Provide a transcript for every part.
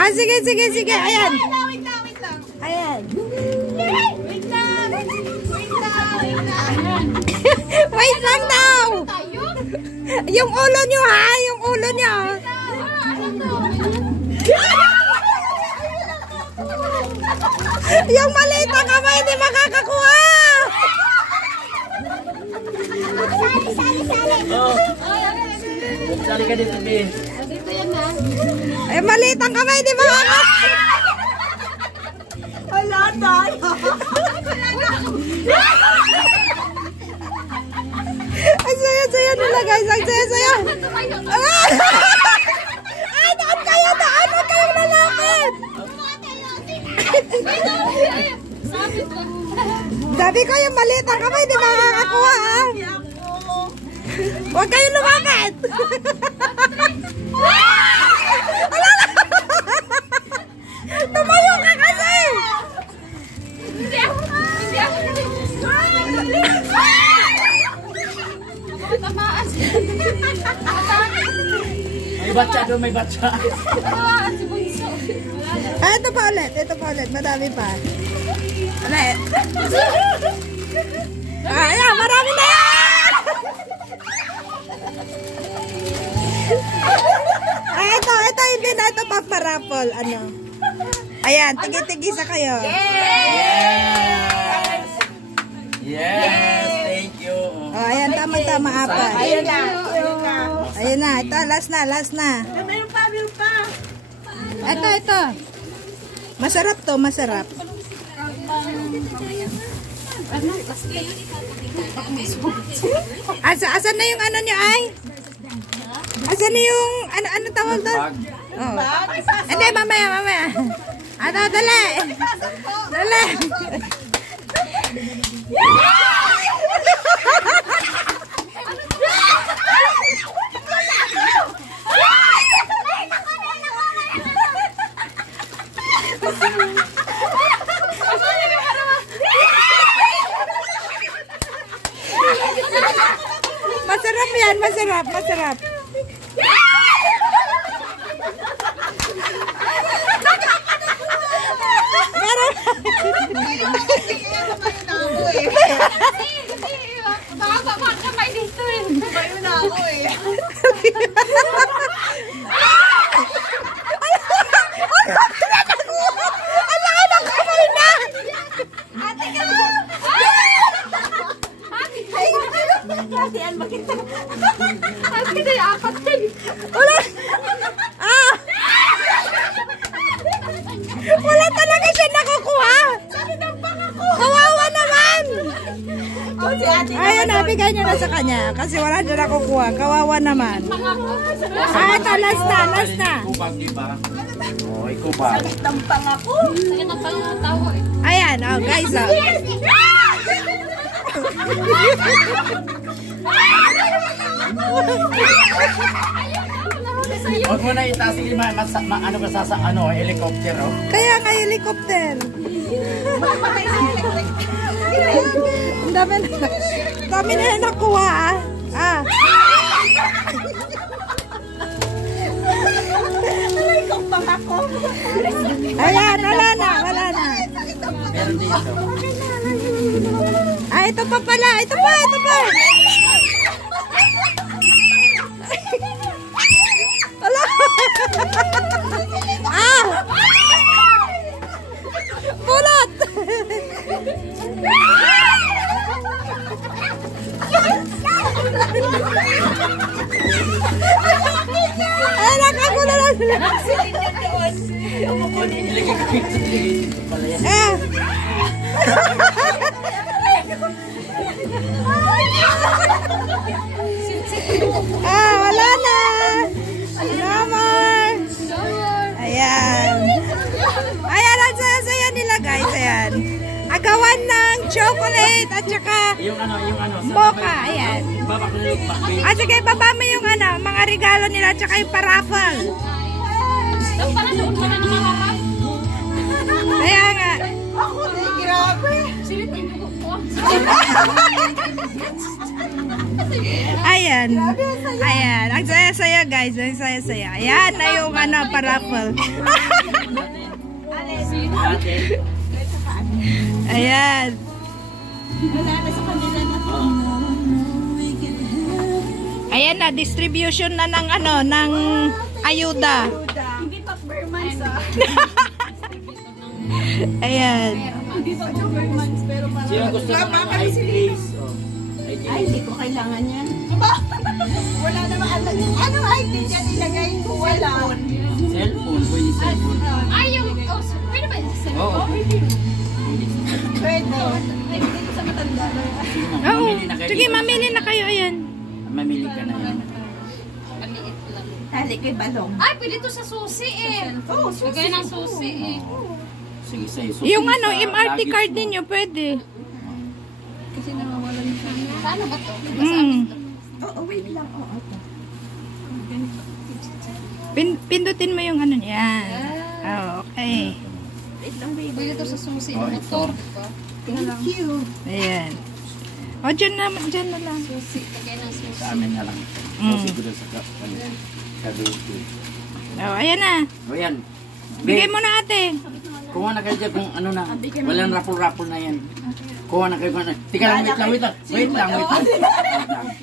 Ah, sige, sige, sige. Ayan. Wait lang. Ayan. Wait lang. Wait lang daw. Yung ulo nyo ha, yung ulo nyo. Yung maliit na kamay, hindi makakakuha. Sali ka dito, Bin. Ay, maliit ang kamay, hindi makakakuha. Wala tayo. Ang saya-saya nila guys, ang saya-saya. Ay, daan kayo, daan. Huwag kayong lalakad. Sabi ko yung maliit ang kamay, di makakakuha ah. Huwag kayong lumakad. Tumayo ka kasi. May batsa doon, may batsa. Ah, ito pa ulit, madami pa. Ulit. Ayan, marami na yan! Ito, hindi na ito paparapol. Ano? Ayan, tigi-tigisa kayo. Yes, thank you. Oh, ayan, tama-tama, apat. Ayun na. Ayun na, ito, last na. Meron pa. Ito. Masarap to, masarap. Asan na yung ano niyo ay? Asan na yung ano tawag doon? Oh. Hindi, mamaya. Ano, dali. Dali. Masarap yan, masarap. Wala talaga siya nakukuha. Kawawa naman. Ayun na, bigay niya na sa kanya. Kasi wala siya nakukuha. Kawawa naman. Ito, last na. Ikubag, diba? Oh, ikubag. Sakit ng pangako. Ayan, oh guys, oh. Huwag mo na itaas, sige, ano ka sa helicopter, oh. Kaya nga helicopter. Ang dami na nakuha ah. Alay kong pangako. Ayan, wala na. Meron dito. Ah, ito pa pala. Ito pa. Wala. Ah! Pulot! Ay, nakakulo na sila. Ilagay ko dito pala yan. Wala na. No more. Ayan. Ang saya-saya nila guys. Ayan. Agawan ng chocolate at saka Yung mocha. Ayan. babak. At sige, baba mo yung mga regalo nila at saka yung paraffle. Kaya nga. Ako, grabe. Ayan. Ayan. Ang saya-saya guys. Ang saya-saya. Ayan na yung paraffle. Ayan. Wala na sa kanila na. Ayan na. Distribution na ng ng ayuda. Hindi pa per month Ayan. Hindi pa per month pero parang. Sino gusto ng mga eye glaze? Ay, hindi ko kailangan yan. Wala naman. Anong item dyan ilagay ko? Wala. Cellphone, pwede cellphone. Pwede ba yung sa Oo. Pwede. Ay, dito sa matanda. Sige, Oo. mamili na kayo. Sige, mamili na kayo. Ayan. Mamili ka na yan. Maliit lang. Tali kay Balong. Ay, pwede to sa susi eh. Oo, susi. Lagay ng susi eh. Sige, sa'yo. Yung MRT card ninyo, pwede. Kasi nawawalan siya. Paano ba to? Oo, wait lang. Oo. Pindutin mo yung yan. Oh, okay. Wait lang, baby. Pwede to sa susi ng motor. Diba? Thank you. Ayan. O, dyan na lang. Susi. Lagay ng susi. Sa amin na lang. So, siguro sa Cavite. Oh, ayan na. O yan. Bigay mo na ate. Kuha na kayo dyan kung ano na. Walang rapol-rapol na yan. Kuha na kayo kung ano. Tika lang, wait lang. Wait lang.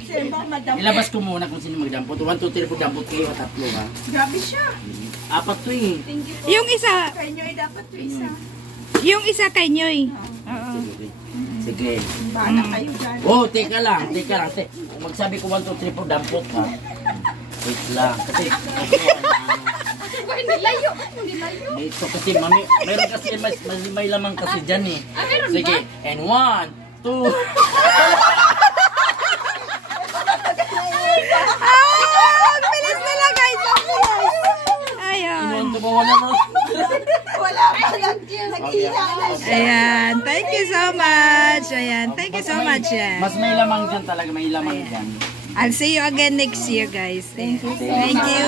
Siyempre, madam. Ilabas ko muna kung sino magdampot. 1, 2, 3 po dampot kayo. Tatlo ha. Grabe siya. 4 to eh. Yung isa, Kaya nyo ay dapat to isa. yung isa kay Nyoy. Oo. Sige. Bahala kayo dyan. Oh, teka lang. Kung magsabi ko 1, 2, 3 po dampot ha. Wait lang. Kasi, Hindi layo. Hindi layo. dito kasi meron kasi may lamang kasi dyan eh. Meron Sige. ba? And 1, 2. Ang bilis nila guys. Ang bilis. Ayan. Inuunto ba wala mo? Wala pa lang. Nag-iila na siya. Ayan. Thank you so much. Ayan. Thank you so much. Yan. Mas may lamang dyan talaga. May lamang dyan. I'll see you again next year guys. Thank you. Thank you.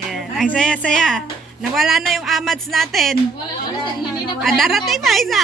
Ayan. Ang saya-saya. Nawala na yung amats natin. Wala. Darating pa isa.